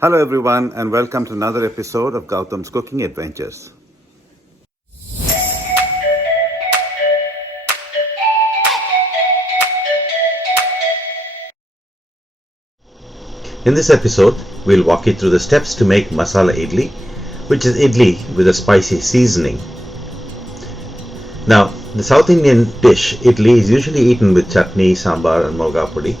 Hello everyone and welcome to another episode of Gautam's Cooking Adventures. In this episode, we'll walk you through the steps to make Masala Idly, which is idli with a spicy seasoning. Now, the South Indian dish idli is usually eaten with chutney, sambar and Molaga Podi,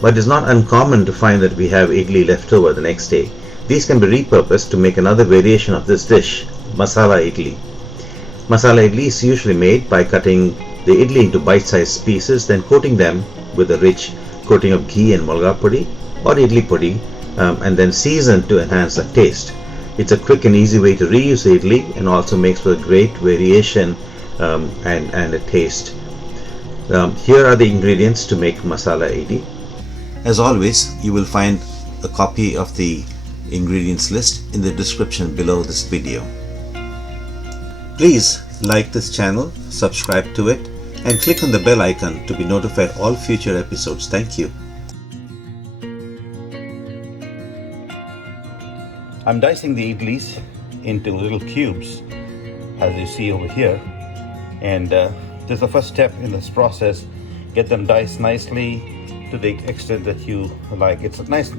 but it is not uncommon to find that we have idli left over the next day. These can be repurposed to make another variation of this dish, Masala Idly. Masala Idly is usually made by cutting the idli into bite-sized pieces, then coating them with a rich coating of ghee and Molaga Podi or Idly Podi, and then seasoned to enhance the taste. It's a quick and easy way to reuse the idli and also makes for a great variation and a taste. Here are the ingredients to make Masala Idly. As always, you will find a copy of the ingredients list in the description below this video. Please like this channel, subscribe to it, and click on the bell icon to be notified all future episodes. Thank you. I'm dicing the idlis into little cubes, as you see over here. And this is the first step in this process. Get them diced nicely to the extent that you like. It's nice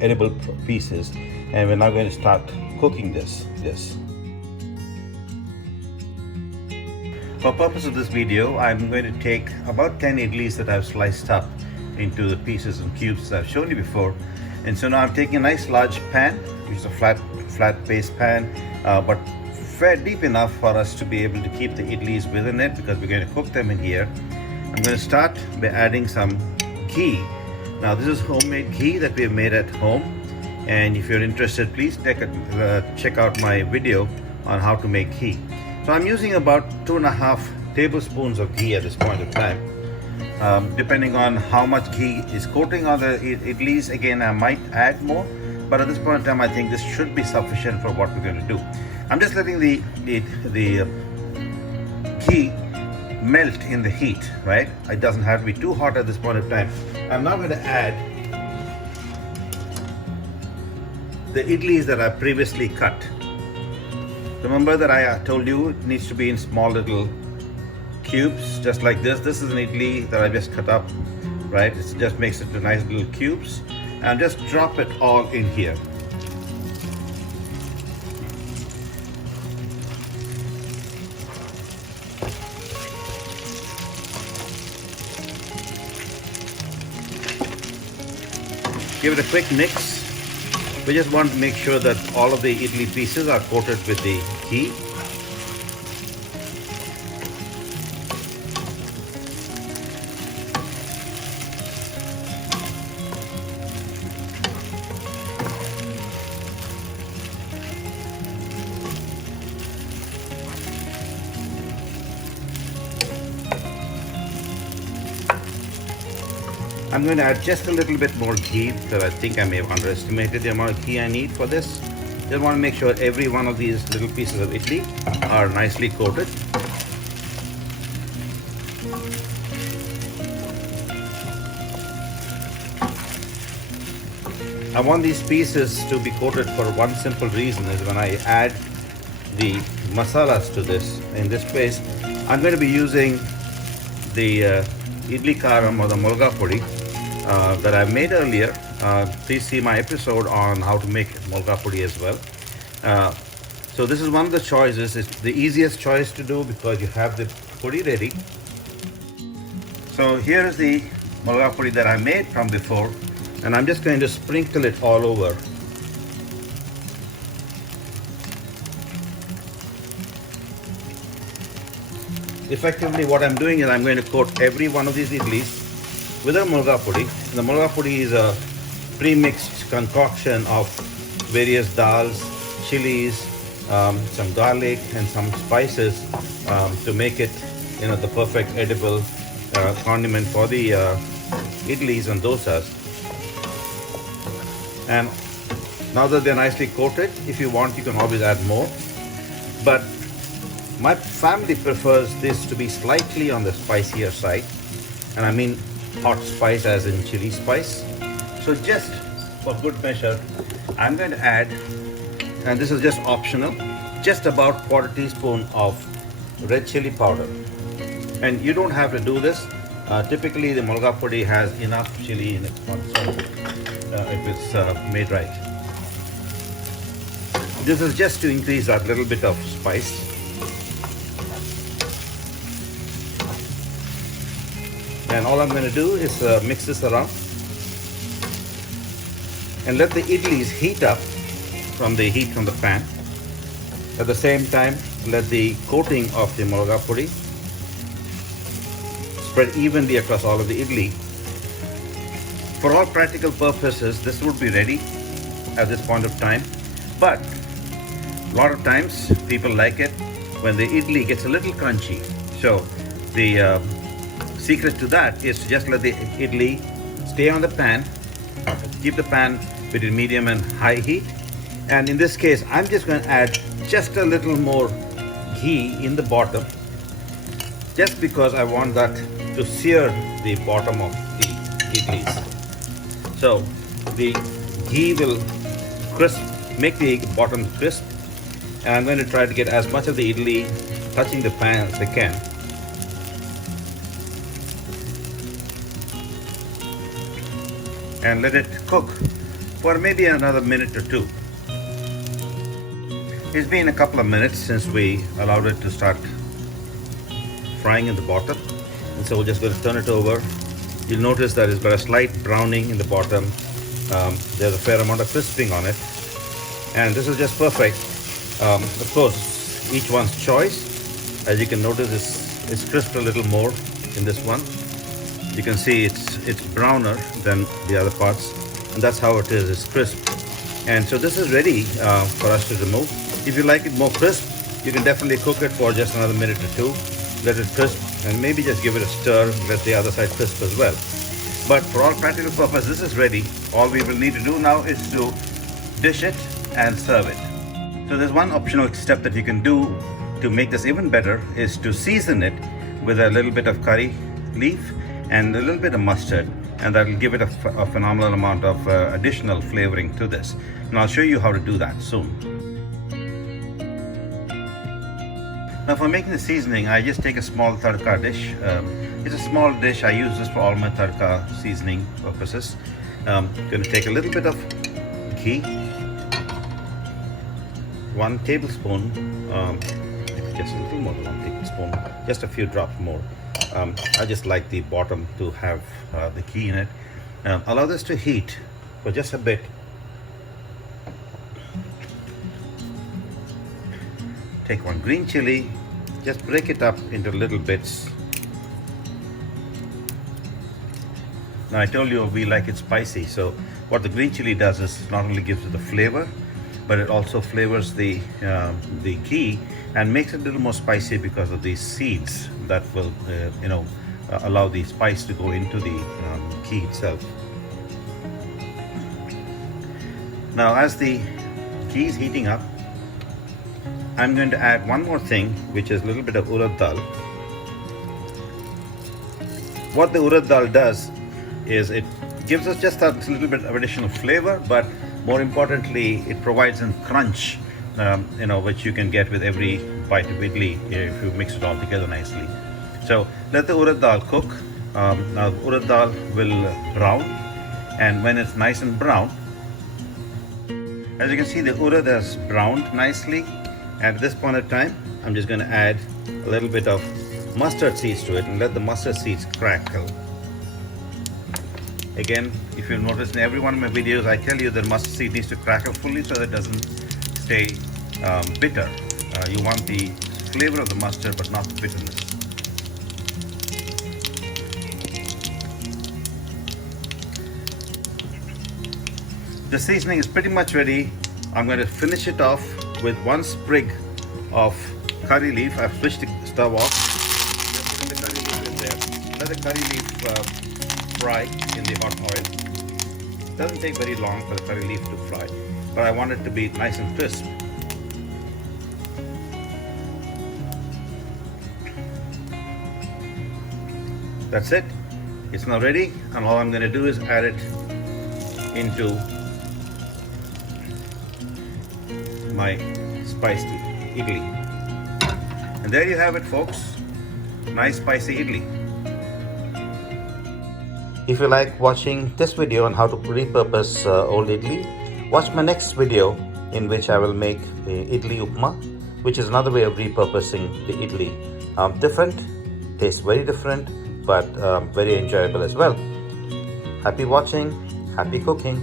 edible pieces, and we're now going to start cooking this. For purpose of this video, I'm going to take about 10 idlis that I've sliced up into the pieces and cubes that I've shown you before. And so now I'm taking a nice large pan, which is a flat base pan, but fair deep enough for us to be able to keep the idlis within it, because we're going to cook them in here. I'm going to start by adding some ghee. Now this is homemade ghee that we have made at home, and if you're interested, please check out my video on how to make ghee. So I'm using about 2.5 tablespoons of ghee at this point of time. Depending on how much ghee is coating on the idlis, again I might add more, but at this point in time I think this should be sufficient for what we're going to do. I'm just letting the ghee melt in the heat, right? It doesn't have to be too hot at this point of time. I'm now going to add the idlis that I previously cut. Remember that I told you it needs to be in small little cubes, just like this. This is an idli that I just cut up, right? It just makes it into nice little cubes, and just drop it all in here. Give it a quick mix. We just want to make sure that all of the idli pieces are coated with the ghee. I'm going to add just a little bit more ghee, because I think I may have underestimated the amount of ghee I need for this. Just want to make sure every one of these little pieces of idli are nicely coated. I want these pieces to be coated for one simple reason, is when I add the masalas to this, in this place, I'm going to be using the idli karam or the Molaga Podi that I made earlier. Please see my episode on how to make Molaga Podi as well. So this is one of the choices. It's the easiest choice to do because you have the podi ready. So here is the Molaga Podi that I made from before, and I'm just going to sprinkle it all over. Effectively what I'm doing is I'm going to coat every one of these idlis with a Molaga Podi. The Molaga Podi is a pre-mixed concoction of various dals, chilies, some garlic and some spices to make it, the perfect edible condiment for the idlis and dosas. And now that they're nicely coated, if you want, you can always add more. But my family prefers this to be slightly on the spicier side, and I mean hot spice as in chili spice. So just for good measure, I'm going to add, and this is just optional, just about quarter teaspoon of red chili powder. And you don't have to do this. Typically, the Molaga Podi has enough chili in it on its own, if it's made right. This is just to increase that little bit of spice. And all I'm going to do is mix this around and let the idlis heat up from the heat from the pan. At the same time, let the coating of the Molaga Podi spread evenly across all of the idli. For all practical purposes, this would be ready at this point of time. But a lot of times people like it when the idli gets a little crunchy. So the secret to that is to just let the idli stay on the pan, keep the pan between medium and high heat. And in this case, I'm just going to add just a little more ghee in the bottom, just because I want that to sear the bottom of the idlis. So the ghee will make the bottom crisp, and I'm going to try to get as much of the idli touching the pan as I can. And let it cook for maybe another minute or two. It's been a couple of minutes since we allowed it to start frying in the bottom, and so we're just going to turn it over. You'll notice that it's got a slight browning in the bottom. There's a fair amount of crisping on it, and this is just perfect. Of course, each one's choice. As you can notice, it's crisped a little more in this one. You can see it's browner than the other parts, and that's how it is. It's crisp, and so this is ready for us to remove. If you like it more crisp, you can definitely cook it for just another minute or two. Let it crisp, and maybe just give it a stir. Let the other side crisp as well. But for all practical purposes, this is ready. All we will need to do now is to dish it and serve it. So there's one optional step that you can do to make this even better, is to season it with a little bit of curry leaf and a little bit of mustard, and that will give it a phenomenal amount of additional flavoring to this. And I'll show you how to do that soon. Now for making the seasoning, I just take a small tadka dish. It's a small dish. I use this for all my tadka seasoning purposes. I'm going to take a little bit of ghee, 1 tablespoon, just a little more than 1 tablespoon, just a few drops more. I just like the bottom to have the ghee in it. Allow this to heat for just a bit. Take 1 green chili, just break it up into little bits. Now I told you we like it spicy, so what the green chili does is not only gives it the flavor, but it also flavors the ghee and makes it a little more spicy because of these seeds that will allow the spice to go into the ghee itself. Now as the ghee is heating up, I'm going to add one more thing, which is a little bit of Urad Dal. What the Urad Dal does is it gives us just a little bit of additional flavor, but more importantly, it provides a crunch, which you can get with every bite of idli if you mix it all together nicely. So let the Urad Dal cook. Now Urad Dal will brown, and when it's nice and brown, as you can see, the urad has browned nicely. At this point of time, I'm just going to add a little bit of mustard seeds to it and let the mustard seeds crackle. Again, if you'll notice in every one of my videos, I tell you that mustard seed needs to crackle fully so that it doesn't stay bitter. You want the flavor of the mustard, but not the bitterness. The seasoning is pretty much ready. I'm going to finish it off with 1 sprig of curry leaf. I've switched the stove off. Just put the curry leaf in there. Let the curry leaf fry in the hot oil. It doesn't take very long for the curry leaf to fry, but I want it to be nice and crisp. That's it. It's now ready, and all I'm going to do is add it into my spiced idli. And there you have it, folks. Nice spicy idli. If you like watching this video on how to repurpose old idli, watch my next video in which I will make the idli upma, which is another way of repurposing the idli. Different, tastes very different, but very enjoyable as well. Happy watching, happy cooking.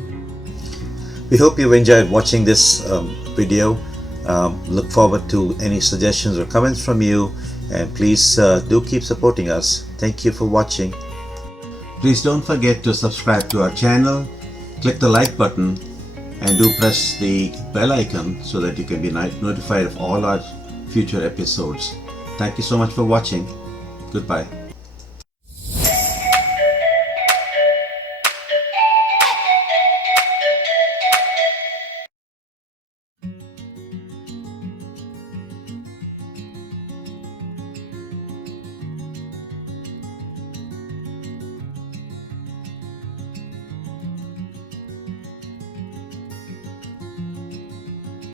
We hope you enjoyed watching this video. Look forward to any suggestions or comments from you, and please do keep supporting us. Thank you for watching. Please don't forget to subscribe to our channel, click the like button, and do press the bell icon so that you can be notified of all our future episodes. Thank you so much for watching. Goodbye.